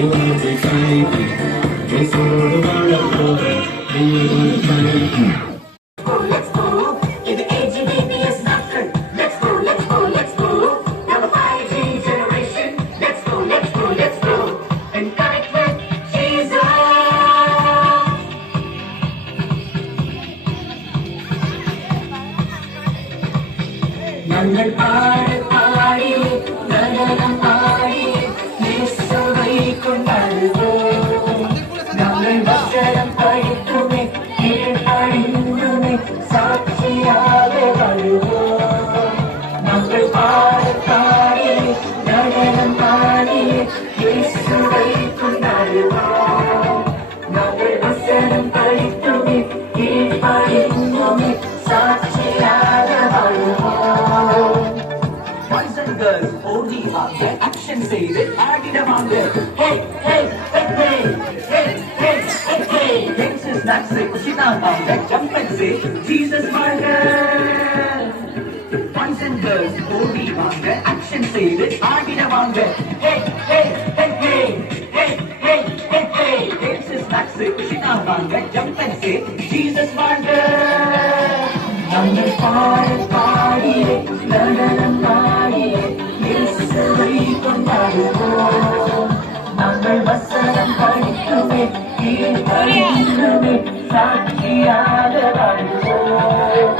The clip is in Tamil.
இவரை கைதி இயேசுவோடு வாழப் போறேன் இவரை கைதி. நாங்கள் பாட பாடி நடனம் பாடி இயேசுவை கொண்டாடுவோம். நாங்கள் வசனம் படித்துமே கீழ்ப்படிந்துமே சாட்சியாக வாழ்வோம். நாங்கள் பாட பாடி நடனம் பாடி இயேசுவை கொண்டாடுவோம். நாங்கள் வசனம் படித்துமே கீழ்ப்படிந்துமே சாட்சியாக வாழ்வோம். Boys and girls ஓடி வாங்க, action செய்து ஆடிடவாங்க. Hey hey hey hey hey hey hey hey. Dance is nuts, குஷினா வாங்க, jump and say Jesus வாழ்க. Boys and girls ஓடி வாங்க, action செய்து ஆடிடவாங்க. Hey hey hey hey hey hey hey hey. Dance is nuts, குஷினா வாங்க, jump and say Jesus வாழ்க. நாங்கள் பாட பாடியே நடனம் பாடியே இயேசுவை கொண்டாடுவோம். நாங்கள் வசனம் படித்துமே கீழ்ப்படிந்துமே சாட்சியாக வாழ்வோம்.